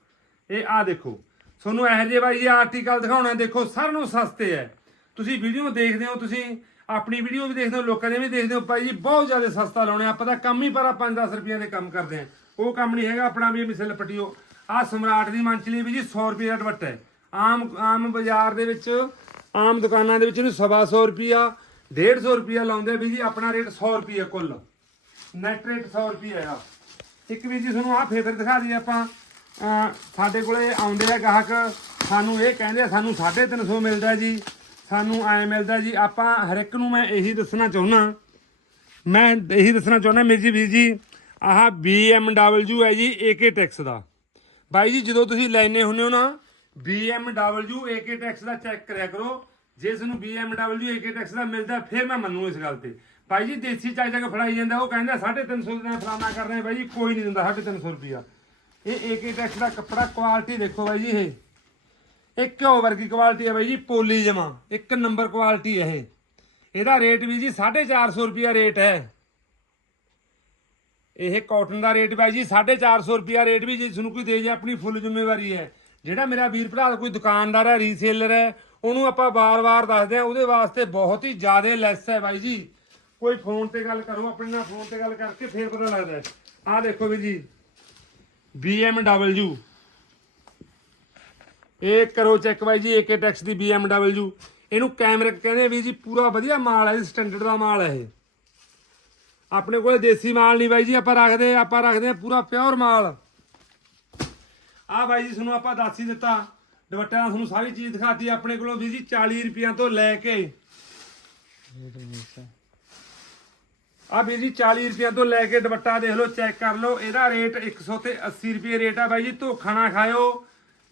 ਇਹ ਆ ਦੇਖੋ। ਤੁਹਾਨੂੰ ਇਹੋ ਜਿਹੇ ਬਾਈ ਜੀ ਆਰਟੀਕਲ ਦਿਖਾਉਣਾ, ਦੇਖੋ, ਸਾਰਿਆਂ ਨੂੰ ਸਸਤੇ ਹੈ। ਤੁਸੀਂ ਵੀਡੀਓ ਦੇਖਦੇ ਹੋ, ਤੁਸੀਂ ਆਪਣੀ ਵੀਡੀਓ ਵੀ ਦੇਖਦੇ ਹੋ, ਲੋਕਾਂ ਦੀ ਵੀ ਦੇਖਦੇ ਹੋ, ਭਾਈ ਜੀ ਬਹੁਤ ਜ਼ਿਆਦਾ ਸਸਤਾ ਲਾਉਣੇ ਆਪਾਂ ਤਾਂ ਕੰਮ ਹੀ ਪਰ 5-10 ਰੁਪਈਆਂ ਦੇ ਕੰਮ ਕਰਦੇ ਆ ਉਹ ਕੰਮ ਨਹੀਂ ਹੈਗਾ, ਆਪਣਾ ਵੀ ਮਿਸਲ ਪਟਿਓ। ਆ ਸਮਰਾਟ ਦੀ ਮੰਚਲੀ ਵੀ ਜੀ 100 ਰੁਪਏ ਦਾ ਦੁਪੱਟਾ ਹੈ। ਆਮ ਆਮ ਬਾਜ਼ਾਰ ਦੇ ਵਿੱਚ, ਆਮ ਦੁਕਾਨਾਂ ਦੇ ਵਿੱਚ ਇਹਨੂੰ ਸਵਾ ਸੌ ਰੁਪਿਆ 150 ਰੁਪਿਆ ਲਾਉਂਦੇ ਵੀ ਜੀ, ਆਪਣਾ ਰੇਟ 100 ਰੁਪਿਆ ਕੁੱਲ। ਨੈਟ ਰੇਟ 100 ਰੁਪਿਆ ਆ। ਇੱਕ ਵੀ ਜੀ ਤੁਹਾਨੂੰ ਆ ਫੇਦਰ ਦਿਖਾ ਦਈਏ ਆਪਾਂ। ਸਾਡੇ ਕੋਲੇ ਆਉਂਦੇ ਆ ਗਾਹਕ, ਸਾਨੂੰ ਇਹ ਕਹਿੰਦੇ ਆ, ਸਾਨੂੰ 350 ਮਿਲਦਾ ਜੀ। ਸਾਨੂੰ ਐ ਮਿਲਦਾ ਜੀ, ਆਪਾਂ ਹਰ ਇੱਕ ਨੂੰ ਮੈਂ ਇਹੀ ਦੱਸਣਾ ਚਾਹੁੰਦਾ ਮੈਂ ਇਹੀ ਦੱਸਣਾ ਚਾਹੁੰਦਾ ਮੇਰੀ ਜੀ ਵੀਰ ਜੀ, ਆਹ BMW ਹੈ ਜੀ AK ਟੈਕਸ ਦਾ। ਬਾਈ ਜੀ, ਜਦੋਂ ਤੁਸੀਂ ਲੈਣੇ ਹੁੰਦੇ ਹੋ ਨਾ BMW AK ਟੈਕਸ ਦਾ ਚੈੱਕ ਕਰਿਆ ਕਰੋ। ਜੇ ਤੁਹਾਨੂੰ BMW AK ਟੈਕਸ ਦਾ ਮਿਲਦਾ, ਫਿਰ ਮੈਂ ਮੰਨੂ ਇਸ ਗੱਲ ਤੇ। ਬਾਈ ਜੀ, ਦੇਸੀ ਚਾਈ ਜਾ ਕੇ ਫੜਾਈ ਜਾਂਦਾ, ਉਹ ਕਹਿੰਦਾ 350 ਦਾ ਫਲਾਣਾ ਕਰ ਰਹੇ ਬਾਈ ਜੀ, ਕੋਈ ਨਹੀਂ ਦਿੰਦਾ 350 ਰੁਪਿਆ ਇਹ AK ਟੈਕਸ ਦਾ ਕੱਪੜਾ ਕੁਆਲਿਟੀ ਦੇਖੋ ਬਾਈ ਜੀ, ਇਹ। ਇਹ ਘਿਓ ਵਰਗੀ ਕੁਆਲਿਟੀ ਹੈ ਬਾਈ ਜੀ, ਪੋਲੀ ਜਮਾ। ਇੱਕ ਨੰਬਰ ਕੁਆਲਿਟੀ ਹੈ ਇਹ। ਇਹਦਾ ਰੇਟ ਵੀ ਜੀ 450 ਰੁਪਿਆ ਰੇਟ ਹੈ। ਇਹ ਕਾਟਨ ਦਾ ਰੇਟ ਬਾਈ ਜੀ 450 ਰੁਪਿਆ ਰੇਟ ਵੀ ਜੇ ਤੁਹਾਨੂੰ ਕੋਈ ਦੇ ਜੇ, ਆਪਣੀ ਫੁੱਲ ਜ਼ਿੰਮੇਵਾਰੀ ਹੈ। ਜਿਹੜਾ ਮੇਰਾ ਵੀਰ ਭਰਾ ਕੋਈ ਦੁਕਾਨਦਾਰ ਹੈ ਰੀਸੇਲਰ ਹੈ, ਉਹਨੂੰ ਆਪਾਂ ਵਾਰ-ਵਾਰ ਦੱਸਦੇ ਆ ਉਹਦੇ ਵਾਸਤੇ ਬਹੁਤ ਹੀ ਜ਼ਿਆਦਾ ਲੈਸ ਹੈ ਬਾਈ ਜੀ। ਕੋਈ ਫੋਨ ਤੇ ਗੱਲ ਕਰੋ, ਆਪਣੇ ਨਾਲ ਫੋਨ ਤੇ ਗੱਲ ਕਰਕੇ ਫੇਰ ਪਤਾ ਲੱਗਦਾ ਹੈ। ਆਹ ਦੇਖੋ ਵੀ ਜੀ BMW ਇਹ ਕਰੋ ਚੈੱਕ ਬਾਈ ਜੀ AK ਟੈਕਸ ਦੀ BMW ਇਹਨੂੰ ਕੈਮਰੇ ਕਹਿੰਦੇ ਵੀ ਜੀ, ਪੂਰਾ ਵਧੀਆ ਮਾਲ ਹੈ ਜੀ ਸਟੈਂਡਰਡ ਦਾ ਮਾਲ ਹੈ ਇਹ। ਆਪਣੇ ਕੋਲ ਦੇਸੀ ਮਾਲ ਨਹੀਂ ਬਾਈ ਜੀ, ਆਪਾਂ ਰੱਖਦੇ ਆਪਾਂ ਰੱਖਦੇ ਆ ਪੂਰਾ ਪਿਓਰ ਮਾਲ। ਆ ਬਾਈ ਜੀ, ਤੁਹਾਨੂੰ ਆਪਾਂ ਦੱਸ ਹੀ ਦਿੱਤਾ। ਦੁਪੱਟਿਆਂ ਦਾ ਤੁਹਾਨੂੰ ਸਾਰੀ ਚੀਜ਼ ਦਿਖਾਤੀ, ਆਪਣੇ ਕੋਲੋਂ ਵੀ ਜੀ 40 ਰੁਪਈਆਂ ਤੋਂ ਲੈ ਕੇ। ਆ ਵੀਰ ਜੀ 40 ਰੁਪਈਆਂ ਤੋਂ ਲੈ ਕੇ ਦੁਪੱਟਾ ਦੇਖ ਲਓ ਚੈੱਕ ਕਰ ਲਓ। ਇਹਦਾ ਰੇਟ 100 ਤੇ 80 ਰੁਪਏ ਰੇਟ ਆ ਬਾਈ ਜੀ, ਧੋਖਾ ਨਾ ਖਾਇਓ।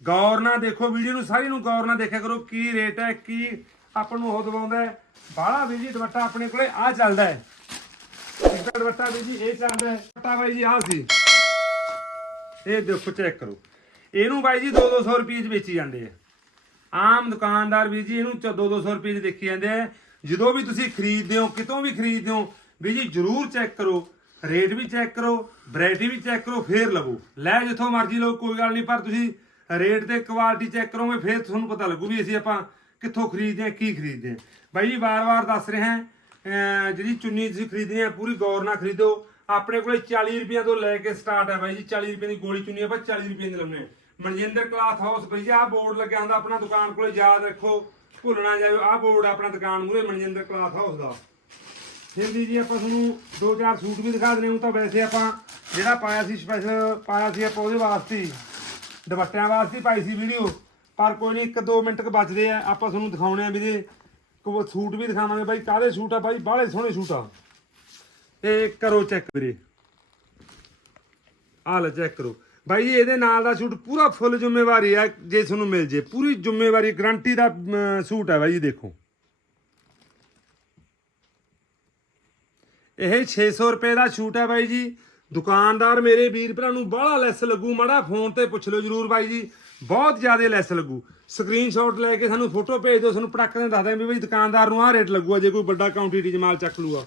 ਗੌਰ ਨਾਲ ਦੇਖੋ, ਵੀਡੀਓ ਨੂੰ ਸਾਰੀ ਨੂੰ ਗੌਰ ਨਾਲ ਦੇਖਿਆ ਕਰੋ, ਕੀ ਰੇਟ ਹੈ, ਕੀ ਆਪਾਂ ਨੂੰ ਉਹ ਦਵਾਉਂਦਾ ਹੈ। ਬਾਹਲਾ ਵੀ ਜੀ, ਦੁਪੱਟਾ ਆਪਣੇ ਕੋਲੇ ਆ ਚੱਲਦਾ ਹੈ। ਇੱਕ ਦੁਪੱਟਾ ਵੀ ਜੀ, ਇਹ ਚੱਲਦਾ ਹੈ। ਦੁਪੱਟਾ ਬਾਈ ਜੀ, ਆਹ ਸੀ। ਇਹ ਦੇਖੋ ਚੈੱਕ ਕਰੋ। ਇਹਨੂੰ ਬਾਈ ਜੀ 2-200 ਰੁਪਏ ਚ ਵੇਚੀ ਜਾਂਦੇ ਆ। ਆਮ ਦੁਕਾਨਦਾਰ ਵੀ ਜੀ, ਇਹਨੂੰ 2-200 ਰੁਪਏ ਚ ਦੇਖੀ ਜਾਂਦੇ ਆ। ਜਦੋਂ ਵੀ ਤੁਸੀਂ ਖਰੀਦਦੇ ਹੋ, ਕਿਤੋਂ ਵੀ ਖਰੀਦਦੇ ਹੋ ਵੀ ਜੀ, ਜਰੂਰ ਚੈੱਕ ਕਰੋ। ਰੇਟ ਵੀ ਚੈੱਕ ਕਰੋ ਵੈਰਾਈਟੀ ਵੀ ਚੈੱਕ ਕਰੋ, ਫੇਰ ਲਵੋ। ਲੈ ਜਿੱਥੋਂ ਮਰਜ਼ੀ ਲਓ, ਕੋਈ ਗੱਲ ਨਹੀਂ, ਪਰ ਤੁਸੀਂ ਰੇਟ ਤੇ ਕੁਆਲਿਟੀ ਚੈੱਕ ਕਰੋਗੇ, ਫਿਰ ਤੁਹਾਨੂੰ ਪਤਾ ਲੱਗੂ ਵੀ ਅਸੀਂ ਆਪਾਂ ਕਿੱਥੋਂ ਖਰੀਦਦੇ ਹਾਂ, ਕੀ ਖਰੀਦਦੇ ਹਾਂ। ਬਾਈ ਜੀ, ਵਾਰ-ਵਾਰ ਦੱਸ ਰਿਹਾ ਹਾਂ ਜਿਹੜੀ ਚੁੰਨੀ ਤੁਸੀਂ ਖਰੀਦਣੀ ਹੈ, ਪੂਰੀ ਗੌਰ ਨਾਲ ਖਰੀਦੋ। ਆਪਣੇ ਕੋਲੇ 40 ਰੁਪਈਆ ਤੋਂ ਲੈ ਕੇ ਸਟਾਰਟ ਹੈ ਬਾਈ ਜੀ 40 ਰੁਪਏ ਦੀ ਗੋਲੀ ਚੁੰਨੀ ਆਪਾਂ 40 ਰੁਪਏ ਦੀ ਲਾਉਂਦੇ ਹਾਂ। ਮਨਜਿੰਦਰ ਕਲਾਥ ਹਾਊਸ ਬਈ ਜੀ, ਆਹ ਬੋਰਡ ਲੱਗਿਆ ਹੁੰਦਾ ਆਪਣਾ ਦੁਕਾਨ ਕੋਲੇ, ਯਾਦ ਰੱਖੋ, ਭੁੱਲਣਾ ਜਾਵੇ ਆਹ ਬੋਰਡ ਆਪਣਾ ਦੁਕਾਨ ਮੂਰੇ ਮਨਜਿੰਦਰ ਕਲਾਥ ਹਾਊਸ ਦਾ। ਫਿਰ ਵੀ ਜੀ ਆਪਾਂ ਤੁਹਾਨੂੰ ਦੋ ਚਾਰ ਸੂਟ ਵੀ ਦਿਖਾ ਦਨੇ ਉਹ ਤਾਂ ਵੈਸੇ ਆਪਾਂ ਜਿਹੜਾ ਪਾਇਆ ਸੀ ਸਪੈਸ਼ਲ ਪਾਇਆ ਸੀ ਆਪਾਂ ਉਹਦੇ ਵਾਸਤੇ ਦੁਪੱਟਿਆਂ ਵਾਸਤੇ ਪਾਈ ਸੀ ਵੀਡੀਓ। ਪਰ ਕੋਈ ਨਹੀਂ ਇੱਕ ਦੋ ਮਿੰਟ ਕ ਬਚਦੇ ਆ। ਆਪਾਂ ਤੁਹਾਨੂੰ ਦਿਖਾਉਣੇ ਆ ਵੀਰੇ ਕੋ ਸੂਟ ਵੀ ਦਿਖਾਵਾਂਗੇ ਬਾਈ। ਕਾਹਦੇ ਸੂਟ ਆ ਬਾਈ? ਬਾਹਲੇ ਸੋਹਣੇ ਸੂਟ ਆ। ਇਹ ਕਰੋ ਚੈੱਕ ਵੀਰੇ। ਆਹ ਲੈ ਚੈੱਕ ਕਰੋ। ਬਾਈ ਜੀ ਇਹਦੇ ਨਾਲ ਦਾ ਸੂਟ ਪੂਰਾ ਫੁੱਲ ਜ਼ਿੰਮੇਵਾਰੀ ਆ, ਜੇ ਤੁਹਾਨੂੰ ਮਿਲ ਜੇ। ਪੂਰੀ ਜ਼ਿੰਮੇਵਾਰੀ ਗਰੰਟੀ ਦਾ ਸੂਟ ਹੈ ਬਾਈ ਜੀ ਦੇਖੋ। ਇਹ 600 ਰੁਪਏ ਦਾ ਸ਼ੂਟ ਹੈ ਬਾਈ ਜੀ। ਦੁਕਾਨਦਾਰ ਮੇਰੇ ਵੀਰ ਭਰਾ ਨੂੰ ਬਾਹਲਾ ਲੈਸ ਲੱਗੂ, ਮਾੜਾ ਫੋਨ ਤੇ ਪੁੱਛ ਲਓ ਜਰੂਰ ਬਾਈ ਜੀ। ਬਹੁਤ ਜ਼ਿਆਦਾ ਲੈਸ ਲੱਗੂ। ਸਕਰੀਨਸ਼ਾਟ ਲੈ ਕੇ ਸਾਨੂੰ ਫੋਟੋ ਭੇਜ ਦਿਓ, ਸਾਨੂੰ ਪਟਾਕੇ ਨਾਲ ਦੱਸ ਦਿਆਂ ਵੀ ਬਈ ਦੁਕਾਨਦਾਰ ਨੂੰ ਆਹ ਰੇਟ ਲੱਗੂਗਾ ਜੇ ਕੋਈ ਵੱਡਾ ਕੁਆਂਟੀਟੀ 'ਚ ਮਾਲ ਚੱਕ ਲੂਗਾ।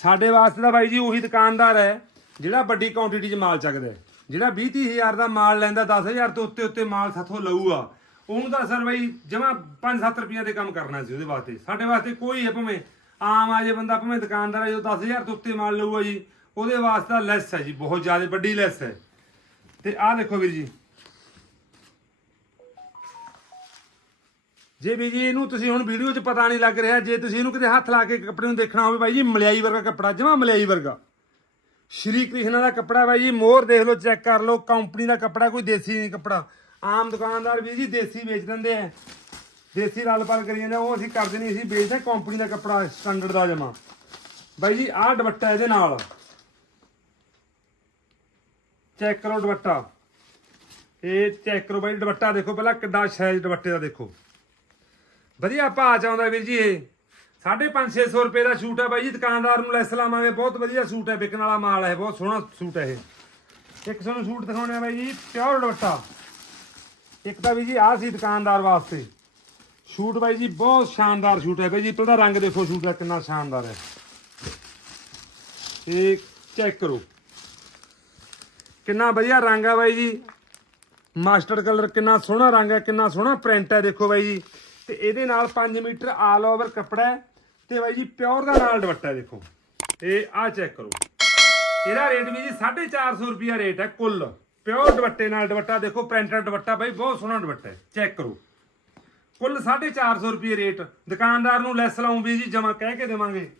ਸਾਡੇ ਵਾਸਤੇ ਤਾਂ ਬਾਈ ਜੀ ਉਹੀ ਦੁਕਾਨਦਾਰ ਹੈ, ਜਿਹੜਾ ਵੱਡੀ ਕੁਆਂਟੀਟੀ 'ਚ ਮਾਲ ਚੱਕਦਾ ਜਿਹੜਾ 20 30 ਹਜ਼ਾਰ ਦਾ ਮਾਲ ਲੈਂਦਾ 10000 ਤੋਂ ਉੱਤੇ ਉੱਤੇ ਮਾਲ ਸਾਥੋਂ ਲਊਗਾ। ਉਹਨੂੰ ਤਾਂ ਸਰ ਬਾਈ ਜਮਾ 5-7 ਰੁਪਈਆ ਦੇ ਕੰਮ ਕਰਨਾ ਸੀ ਉਹਦੇ ਵਾਸਤੇ। ਸਾਡੇ ਵਾਸਤੇ ਕੋਈ ਹੈ, ਭਾਵੇਂ ਆਮ ਆ ਜੇ ਬੰਦਾ, ਭਾਵੇਂ ਦੁਕਾਨਦਾਰ ਹੈ ਜੋ 10000 ਤੋਂ ਉੱਤੇ ਮਾਲ ਲਊਗਾ ਜੀ ਉਹਦੇ ਵਾਸਤੇ ਲੈਸ ਹੈ ਜੀ, ਬਹੁਤ ਜ਼ਿਆਦਾ ਵੱਡੀ ਲੈਸ ਹੈ। ਤੇ ਆਹ ਦੇਖੋ ਵੀਰ ਜੀ। ਜੇ ਵੀ ਜੀ ਇਹਨੂੰ ਤੁਸੀਂ ਹੁਣ ਵੀਡੀਓ 'ਚ ਪਤਾ ਨਹੀਂ ਲੱਗ ਰਿਹਾ, ਜੇ ਤੁਸੀਂ ਇਹਨੂੰ ਕਿਤੇ ਹੱਥ ਲਾ ਕੇ ਕੱਪੜੇ ਨੂੰ ਦੇਖਣਾ ਹੋਵੇ ਬਾਈ ਜੀ ਮਲਿਆਈ ਵਰਗਾ ਕੱਪੜਾ, ਜਮਾ ਮਲਿਆਈ ਵਰਗਾ। ਸ਼੍ਰੀ ਕ੍ਰਿਸ਼ਨਾ ਦਾ ਕੱਪੜਾ ਬਾਈ ਜੀ, ਮੋਹਰ ਦੇਖ ਲਓ, ਚੈੱਕ ਕਰ ਲਓ ਕੰਪਨੀ ਦਾ ਕੱਪੜਾ, ਕੋਈ ਦੇਸੀ ਨਹੀਂ ਕੱਪੜਾ। ਆਮ ਦੁਕਾਨਦਾਰ ਵੀ ਜੀ ਦੇਸੀ ਵੇਚ ਦਿੰਦੇ ਆ। ਦੇਸੀ ਲਾਲ ਪਾਲ ਕਰੀ ਜਾਂਦੇ ਉਹ ਅਸੀਂ ਕਰਦੇ ਨਹੀਂ, ਅਸੀਂ ਵੇਚਦੇ ਕੰਪਨੀ ਦਾ ਕੱਪੜਾ ਸਟੈਂਡਰਡ ਦਾ ਜਮਾ। ਬਾਈ ਜੀ, ਆਹ ਦੁਪੱਟਾ ਇਹਦੇ ਨਾਲ। ਚੈੱਕ ਕਰੋ ਦੁਪੱਟਾ। ਇਹ ਚੈੱਕ ਕਰੋ ਬਾਈ, ਦੁਪੱਟਾ ਦੇਖੋ ਪਹਿਲਾਂ ਕਿੱਡਾ ਸਾਈਜ਼ ਦੁਪੱਟੇ ਦਾ ਦੇਖੋ। ਵਧੀਆ ਭਾਅ ਚ ਆਉਂਦਾ ਵੀਰ ਜੀ ਇਹ। 550 600 ਰੁਪਏ ਦਾ ਸੂਟ ਹੈ ਬਾਈ ਜੀ, ਦੁਕਾਨਦਾਰ ਨੂੰ ਲੈਸ ਲਾਵਾਂਗੇ। ਬਹੁਤ ਵਧੀਆ ਸੂਟ ਹੈ, ਵਿਕਣ ਵਾਲਾ ਮਾਲ ਹੈ, ਬਹੁਤ ਸੋਹਣਾ ਸੂਟ ਹੈ ਇਹ। ਇੱਕ ਸਾਨੂੰ ਸੂਟ ਦਿਖਾਉਣੇ ਆ ਬਾਈ ਜੀ ਪਿਓਰ ਦੁਪੱਟਾ। ਇੱਕ ਤਾਂ ਵੀ ਜੀ ਆਹ ਸੀ ਦੁਕਾਨਦਾਰ ਵਾਸਤੇ। ਸੂਟ ਬਾਈ ਜੀ ਬਹੁਤ ਸ਼ਾਨਦਾਰ ਸੂਟ ਹੈ ਬਾਈ ਜੀ ਉਹਦਾ ਰੰਗ ਦੇਖੋ ਸੂਟ ਦਾ ਕਿੰਨਾ ਸ਼ਾਨਦਾਰ ਹੈ। ਇਹ ਚੈੱਕ ਕਰੋ। ਕਿੰਨਾ ਵਧੀਆ ਰੰਗ ਹੈ ਬਾਈ ਜੀ। ਮਾਸਟਰ ਕਲਰ ਕਿੰਨਾ ਸੋਹਣਾ ਰੰਗ ਹੈ, ਕਿੰਨਾ ਸੋਹਣਾ ਪ੍ਰਿੰਟ ਹੈ ਦੇਖੋ ਬਾਈ ਜੀ। ਤੇ ਇਹਦੇ ਨਾਲ 5 ਮੀਟਰ ਆਲ ਓਵਰ ਕੱਪੜਾ ਹੈ ਤੇ ਬਾਈ ਜੀ ਪਿਓਰ ਦਾ ਨਾਲ ਦੁਪੱਟਾ ਦੇਖੋ। ਇਹ ਆਹ ਚੈੱਕ ਕਰੋ। ਇਹਦਾ ਰੇਟ ਵੀ ਜੀ 450 ਰੁਪਿਆ ਰੇਟ ਹੈ ਕੁੱਲ। ਪਿਓਰ ਦੁਪੱਟੇ ਨਾਲ ਦੁਪੱਟਾ ਦੇਖੋ, ਪ੍ਰਿੰਟਡ ਦੁਪੱਟਾ ਬਾਈ, ਬਹੁਤ ਸੋਹਣਾ ਦੁਪੱਟਾ ਹੈ। ਚੈੱਕ ਕਰੋ। ਕੁੱਲ 450 ਰੁਪਏ ਰੇਟ ਦੁਕਾਨਦਾਰ ਨੂੰ ਲੈਸ ਲਾਉਂ ਵੀ ਜੀ, ਜਮਾ ਕਹਿ ਕੇ ਦੇਵਾਂਗੇ।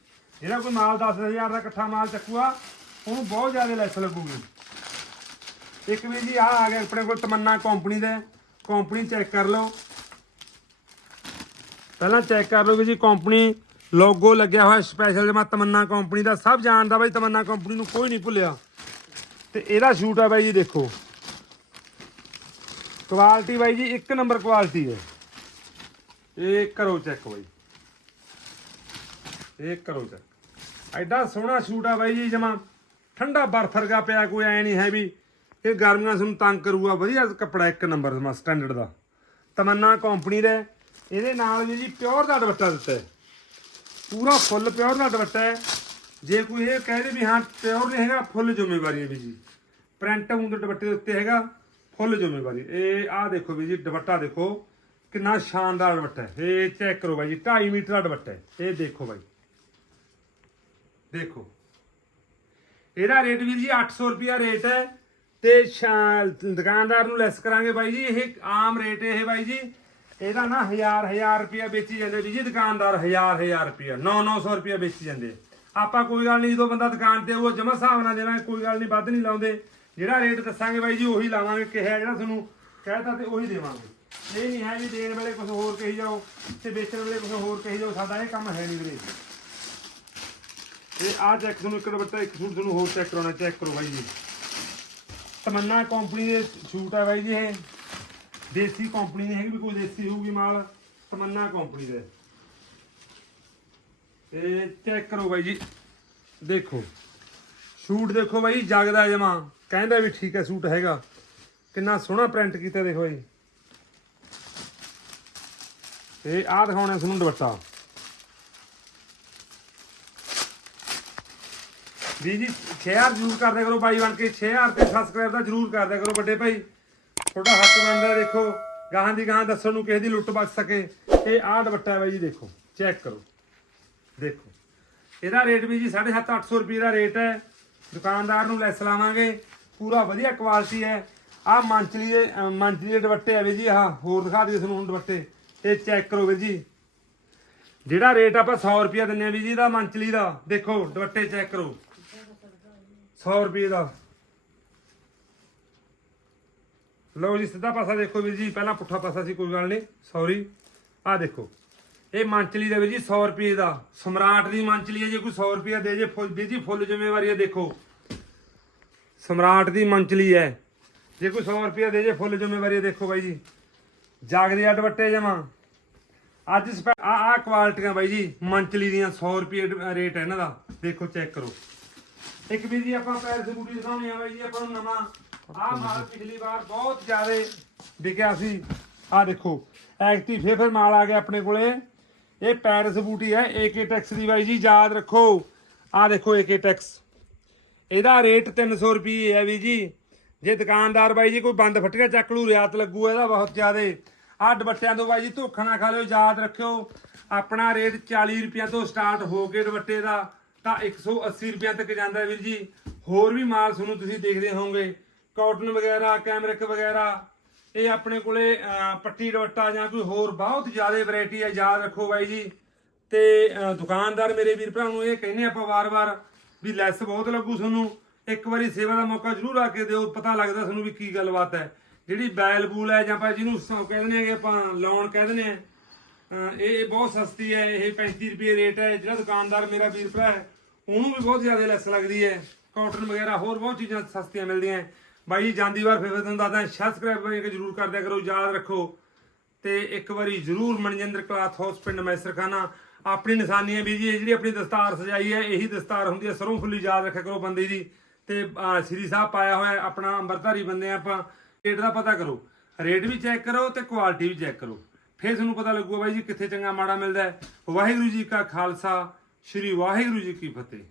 ਜਿਹੜਾ ਕੋਈ ਮਾਲ 10000 ਦਾ ਇਕੱਠਾ ਮਾਲ ਚੱਕੂਗਾ, ਉਹਨੂੰ ਬਹੁਤ ਜ਼ਿਆਦਾ ਲੈਸ ਲੱਗੂਗੀ। ਇੱਕ ਵੀ ਜੀ ਆ ਆ ਗਿਆ ਆਪਣੇ ਕੋਲ ਤਮੰਨਾ ਕੰਪਨੀ ਦਾ। ਕੰਪਨੀ ਚੈੱਕ ਕਰ ਲਓ। ਪਹਿਲਾਂ ਚੈੱਕ ਕਰ ਲਓ ਵੀ ਜੀ ਕੰਪਨੀ ਲੋਗੋ ਲੱਗਿਆ ਹੋਇਆ ਸਪੈਸ਼ਲ ਜਮਾ ਤਮੰਨਾ ਕੰਪਨੀ ਦਾ। ਸਭ ਜਾਣਦਾ ਬਾਈ, ਤਮੰਨਾ ਕੰਪਨੀ ਨੂੰ ਕੋਈ ਨਹੀਂ ਭੁੱਲਿਆ। ਤੇ ਇਹਦਾ ਸ਼ੂਟ ਆ ਬਾਈ ਜੀ, ਦੇਖੋ। ਕੁਆਲਿਟੀ ਬਾਈ ਜੀ, ਇੱਕ ਨੰਬਰ ਕੁਆਲਿਟੀ ਹੈ ਇਹ ਕਰੋ ਚੈੱਕ ਬਾਈ। ਇਹ ਕਰੋ ਚੈੱਕ ਐਡਾ ਸੋਹਣਾ ਸ਼ੂਟ ਆ ਬਾਈ ਜੀ, ਜਮਾ ਠੰਡਾ ਬਰਫ ਵਰਗਾ ਪਿਆ, ਕੋਈ ਐ ਨਹੀਂ ਹੈ ਵੀ ਇਹ ਗਰਮੀਆਂ ਤੁਹਾਨੂੰ ਤੰਗ ਕਰੂਗਾ, ਵਧੀਆ ਕੱਪੜਾ ਇੱਕ ਨੰਬਰ ਜਮਾ ਸਟੈਂਡਰਡ ਦਾ। ਤਮੰਨਾ ਕੰਪਨੀ ਦਾ ਇਹਦੇ ਨਾਲ ਵੀ ਜੀ ਪਿਓਰ ਦਾ ਦੁਪੱਟਾ ਦਿੱਤਾ ਹੈ। ਪੂਰਾ ਫੁੱਲ ਪਿਓਰ ਦਾ ਦੁਪੱਟਾ ਹੈ। ਜੇ ਕੋਈ ਇਹ ਕਹਿ ਦੇ ਵੀ ਹਾਂ ਪਿਓਰ ਨਹੀਂ ਹੈਗਾ ਫੁੱਲ ਜ਼ਿੰਮੇਵਾਰੀ ਹੈ ਵੀ ਜੀ। ਪ੍ਰਿੰਟ ਹੁੰਦਾ ਦੁਪੱਟੇ ਦੇ ਉੱਤੇ ਹੈਗਾ ਫੁੱਲ ਜ਼ਿੰਮੇਵਾਰੀ। ਇਹ ਆਹ ਦੇਖੋ ਵੀ ਜੀ, ਦੁਪੱਟਾ ਦੇਖੋ, ਕਿੰਨਾ ਸ਼ਾਨਦਾਰ ਦੁਪੱਟਾ ਹੈ। ਇਹ ਚੈੱਕ ਕਰੋ ਬਾਈ ਜੀ 2.5 ਮੀਟਰ ਦਾ ਦੁਪੱਟਾ ਹੈ। ਇਹ ਦੇਖੋ ਬਾਈ। ਦੇਖੋ। ਇਹਦਾ ਰੇਟ ਵੀਰ ਜੀ 800 ਰੁਪਿਆ ਰੇਟ ਹੈ। ਤੇ ਸ਼ਾ- ਦੁਕਾਨਦਾਰ ਨੂੰ ਲੈਸ ਕਰਾਂਗੇ ਬਾਈ ਜੀ, ਇਹ ਆਮ ਰੇਟ ਇਹ ਬਾਈ ਜੀ। ਇਹਦਾ ਨਾ 1000 1000 ਰੁਪਿਆ ਵੇਚੀ ਜਾਂਦੇ ਵੀ ਜੀ, ਦੁਕਾਨਦਾਰ 1000 1000 ਰੁਪਿਆ 9 900 ਰੁਪਿਆ ਵੇਚੀ ਜਾਂਦੇ। ਆਪਾਂ ਕੋਈ ਗੱਲ ਨਹੀਂ, ਜਦੋਂ ਬੰਦਾ ਦੁਕਾਨ ਤੇ ਉਹ ਜਮਾ ਹਿਸਾਬ ਨਾਲ ਦੇਵਾਂਗੇ, ਕੋਈ ਗੱਲ ਨਹੀਂ, ਵੱਧ ਨਹੀਂ ਲਾਉਂਦੇ। ਜਿਹੜਾ ਰੇਟ ਦੱਸਾਂਗੇ ਬਾਈ ਜੀ, ਉਹੀ ਲਾਵਾਂਗੇ, ਕਿਹਾ ਜਿਹੜਾ ਤੁਹਾਨੂੰ ਕਹਿਤਾ ਤੇ ਉਹੀ ਦੇਵਾਂਗੇ। ਇਹ ਨਹੀਂ ਹੈ ਵੀ ਦੇਣ ਵੇਲੇ ਕੁਝ ਹੋਰ ਕਹੀ ਜਾਓ ਤੇ ਵੇਚਣ ਵੇਲੇ ਕੁਝ ਹੋਰ ਕਹੀ ਜਾਓ, ਸਾਡਾ ਇਹ ਕੰਮ ਹੈ ਨਹੀਂ ਵੀਰੇ। ਇਹ ਆ ਚੈੱਕ ਤੁਹਾਨੂੰ ਇੱਕ ਦੁਪੱਟਾ, ਇੱਕ ਸੂਟ ਤੁਹਾਨੂੰ ਹੋਰ ਚੈੱਕ ਕਰਾਉਣਾ ਚੈੱਕ ਕਰੋ ਬਾਈ ਜੀ। ਤਮੰਨਾ ਕੰਪਨੀ ਦੇ ਸੂਟ ਹੈ ਬਾਈ ਜੀ ਇਹ। ਦੇਸੀ ਕੰਪਨੀ ਨਹੀਂ ਹੈਗੀ ਵੀ ਕੋਈ ਦੇਸੀ ਹੋਊਗੀ ਮਾਲ, ਤਮੰਨਾ ਕੰਪਨੀ ਦੇ। ਇਹ ਚੈੱਕ ਕਰੋ ਬਾਈ ਜੀ। ਦੇਖੋ। ਸੂਟ ਦੇਖੋ ਬਾਈ, ਜਗਦਾ ਜਮਾ। ਕਹਿੰਦਾ ਵੀ ਠੀਕ ਹੈ ਸੂਟ ਹੈਗਾ। ਕਿੰਨਾ ਸੋਹਣਾ ਪ੍ਰਿੰਟ ਕੀਤਾ ਦੇਖੋ ਜੀ। ਇਹ ਆਹ ਦਿਖਾਉਣਾ ਤੁਹਾਨੂੰ ਦੁਪੱਟਾ। ਵੀ ਜੀ ਸ਼ੇਅਰ ਜ਼ਰੂਰ ਕਰਦੇ ਕਰੋ ਬਾਈ ਬਣ ਕੇ 6000 ਤੇ ਸਬਸਕ੍ਰਾਈਬ ਦਾ ਜ਼ਰੂਰ ਕਰਦੇ ਕਰੋ ਵੱਡੇ ਭਾਈ। ਤੁਹਾਡਾ ਹੱਕ ਬਣਦਾ ਦੇਖੋ, ਗਾਹਾਂ ਦੀ ਗਾਹਾਂ ਦੱਸਣ ਨੂੰ ਕਿਸੇ ਦੀ ਲੁੱਟ ਬਚ ਸਕੇ। ਇਹ ਆਹ ਦੁਪੱਟਾ ਹੈ ਬਾਈ ਜੀ, ਦੇਖੋ ਚੈੱਕ ਕਰੋ। ਦੇਖੋ, ਇਹਦਾ ਰੇਟ ਵੀ ਜੀ 7.5 800 ਰੁਪਏ ਦਾ ਰੇਟ ਹੈ। ਦੁਕਾਨਦਾਰ ਨੂੰ ਲੈਸ ਲਾਵਾਂਗੇ। ਪੂਰਾ ਵਧੀਆ ਕੁਆਲਿਟੀ ਹੈ। ਆਹ ਮੰਚਲੀ ਦੇ ਮੰਚਲੀ ਦੇ ਦੁਪੱਟੇ ਆ ਵੀ ਜੀ, ਆਹ ਹੋਰ ਦਿਖਾ ਦਿਓ ਤੁਹਾਨੂੰ ਦੁਪੱਟੇ। ਇਹ ਚੈੱਕ ਕਰੋ ਵੀ ਜੀ। ਜਿਹੜਾ ਰੇਟ ਆਪਾਂ 100 ਰੁਪਏ ਦਿੰਨੇ ਆ ਵੀ ਜੀ ਦਾ ਮੰਚਲੀ ਦਾ। ਦੇਖੋ, ਦੁਪੱਟੇ ਚੈੱਕ ਕਰੋ। 100 ਰੁਪਏ ਦਾ। ਲਓ ਜੀ, ਸਿੱਧਾ ਪਾਸਾ ਦੇਖੋ ਵੀਰ ਜੀ, ਪਹਿਲਾਂ ਪੁੱਠਾ ਪਾਸਾ ਸੀ, ਕੋਈ ਗੱਲ ਨਹੀਂ ਸੌਰੀ ਆਹ ਦੇਖੋ, ਇਹ ਮੰਚਲੀ ਦਾ ਵੀਰ ਜੀ 100 ਰੁਪਏ ਦਾ। ਸਮਰਾਟ ਦੀ ਮੰਚਲੀ ਹੈ, ਜੇ ਕੋਈ 100 ਰੁਪਏ ਦੇ ਜੇ ਫੁੱਲ, ਵੀਰ ਜੀ, ਫੁੱਲ ਜ਼ਿੰਮੇਵਾਰੀ ਹੈ, ਦੇਖੋ। ਸਮਰਾਟ ਦੀ ਮੰਚਲੀ ਹੈ, ਜੇ ਕੋਈ 100 ਰੁਪਏ ਦੇ ਜੇ ਫੁੱਲ ਜ਼ਿੰਮੇਵਾਰੀ ਹੈ, ਦੇਖੋ ਬਾਈ ਜੀ। ਜਾਗਦੇ ਆ ਦੁਪੱਟੇ ਜਮਾ। ਅੱਜ ਸਪੈ- ਆ ਆ ਕੁਆਲਿਟੀਆਂ ਬਾਈ ਜੀ, ਮੰਚਲੀ ਦੀਆਂ 100 ਰੁਪਏ ਰੇਟ ਹੈ ਇਹਨਾਂ ਦਾ। ਦੇਖੋ ਚੈੱਕ ਕਰੋ। ਇੱਕ ਵੀ ਜੀ ਆਪਾਂ ਪੈਰ ਦੀ ਬੂਟੀ ਦਿਖਾਉਣੀ ਆ ਬਾਈ ਜੀ ਆਪਾਂ ਨੂੰ ਨਵਾਂ। ਆਹ ਮਾਲ ਪਿਛਲੀ ਵਾਰ ਬਹੁਤ ਜ਼ਿਆਦਾ ਵਿਕਿਆ ਸੀ। ਆਹ ਦੇਖੋ ਐਕਟਿਵ ਫੇਰ ਫਿਰ ਮਾਲ ਆ ਗਿਆ ਆਪਣੇ ਕੋਲੇ। ਇਹ ਪੈਰਿਸ ਬੂਟੀ ਹੈ ਏਕੇ ਟੈਕਸ ਦੀ ਬਾਈ ਜੀ ਯਾਦ ਰੱਖੋ। ਆਹ ਦੇਖੋ ਏਕੇ ਟੈਕਸ ਇਹਦਾ ਰੇਟ 300 ਰੁਪਏ ਹੈ ਵੀ ਜੀ। ਜੇ ਦੁਕਾਨਦਾਰ ਬਾਈ ਜੀ ਕੋਈ ਬੰਦ ਫਟੀਆਂ ਚੱਕ ਲੂ ਰਿਆਤ ਲੱਗੂ ਇਹਦਾ ਬਹੁਤ ਜ਼ਿਆਦੇ। ਆਹ ਦੁਪੱਟਿਆਂ ਤੋਂ ਬਾਈ ਜੀ ਧੋਖਾ ਨਾ ਖਾ ਲਿਓ ਯਾਦ ਰੱਖਿਓ। ਆਪਣਾ ਰੇਟ 40 ਰੁਪਈਆਂ ਤੋਂ ਸਟਾਰਟ ਹੋ ਕੇ ਦੁਪੱਟੇ ਦਾ। ਤਾਂ 180 ਰੁਪਈਆਂ ਤੱਕ ਜਾਂਦਾ ਵੀਰ ਜੀ। ਹੋਰ ਵੀ ਮਾਲ ਤੁਹਾਨੂੰ ਤੁਸੀਂ ਦੇਖਦੇ ਹੋਵੋਗੇ। ਕਾਟਨ ਵਗੈਰਾ ਕੈਮਰਿਕ ਵਗੈਰਾ। ਇਹ ਆਪਣੇ ਕੋਲੇ ਪੱਟੀ ਦੁਪੱਟਾ ਜਾਂ ਕੋਈ ਹੋਰ ਬਹੁਤ ਜ਼ਿਆਦਾ ਵੈਰਾਈਟੀ ਹੈ ਯਾਦ ਰੱਖੋ ਬਾਈ ਜੀ। ਤੇ ਦੁਕਾਨਦਾਰ ਮੇਰੇ ਵੀਰ ਭਰਾ ਨੂੰ ਇਹ ਕਹਿੰਦੇ ਆਪਾਂ ਵਾਰ-ਵਾਰ ਵੀ ਲੈਸ ਬਹੁਤ ਲੱਗੂ ਤੁਹਾਨੂੰ। ਇੱਕ ਵਾਰੀ ਸੇਵਾ ਦਾ ਮੌਕਾ ਜ਼ਰੂਰ ਆ ਕੇ ਦਿਓ ਪਤਾ ਲੱਗਦਾ ਤੁਹਾਨੂੰ ਵੀ ਕੀ ਗੱਲਬਾਤ ਹੈ। ਜਿਹੜੀ ਬੈਲ ਬੂਲ ਹੈ ਜਾਂ ਆਪਾਂ ਜਿਹਨੂੰ ਸ- ਕਹਿੰਦੇ ਨੇ ਕਿ ਆਪਾਂ ਲਾਉਣ ਕਹਿੰਦੇ ਨੇ ਅਹ, ਇਹ ਬਹੁਤ ਸਸਤੀ ਹੈ, ਇਹ 35 ਰੁਪਏ ਰੇਟ ਹੈ। ਜਿਹੜਾ ਦੁਕਾਨਦਾਰ ਮੇਰਾ ਵੀਰ ਭਰਾ ਹੈ, ਉਹਨੂੰ ਵੀ ਬਹੁਤ ਜ਼ਿਆਦਾ ਲੈਸ ਲੱਗਦੀ ਹੈ। ਕਾਟਨ ਵਗੈਰਾ ਹੋਰ ਬਹੁਤ ਚੀਜ਼ਾਂ ਸਸਤੀਆਂ ਮਿਲਦੀਆਂ ਹੈ। ਬਾਈ ਜੀ, ਜਾਂਦੀ ਵਾਰ ਫਿਰ ਫਿਰ ਤੁਹਾਨੂੰ ਦੱਸਦਾ ਸਬਸਕ੍ਰਾਈਬ ਕਰਕੇ ਜ਼ਰੂਰ ਕਰ ਦਿਆ ਕਰੋ, ਯਾਦ ਰੱਖੋ। ਤੇ ਇੱਕ ਵਾਰੀ ਜ਼ਰੂਰ ਮਨਜਿੰਦਰ ਕਲਾਥ ਹਾਊਸ ਪਿੰਡ ਮੈਸਰਖਾਨਾ, ਆਪਣੀ ਨਿਸ਼ਾਨੀ ਹੈ ਵੀ ਜੀ, ਇਹ ਜਿਹੜੀ ਆਪਣੀ ਦਸਤਾਰ ਸਜਾਈ ਹੈ, ਇਹੀ ਦਸਤਾਰ ਹੁੰਦੀ ਹੈ। ਸਰੋਂ ਫੁੱਲੀ ਯਾਦ ਰੱਖਿਆ ਕਰੋ ਬੰਦੇ ਦੀ। ਤੇ ਸ੍ਰੀ ਸਾਹਿਬ ਪਾਇਆ ਹੋਇਆ ਆਪਣਾ ਅੰਮ੍ਰਿਤਧਾਰੀ ਬੰਦੇ ਆ ਆਪਾਂ। ਰੇਟ ਦਾ ਪਤਾ ਕਰੋ। ਰੇਟ ਵੀ ਚੈੱਕ ਕਰੋ ਤੇ ਕੁਆਲਿਟੀ ਵੀ ਚੈੱਕ ਕਰੋ। ਫਿਰ ਤੁਹਾਨੂੰ ਪਤਾ ਲੱਗੂਗਾ ਬਾਈ ਜੀ ਕਿੱਥੇ ਚੰਗਾ ਮਾੜਾ ਮਿਲਦਾ ਹੈ। ਵਾਹਿਗੁਰੂ ਜੀ ਕਾ ਖਾਲਸਾ, ਸ੍ਰੀ ਵਾਹਿਗੁਰੂ ਜੀ ਕੀ ਫਤਿਹ।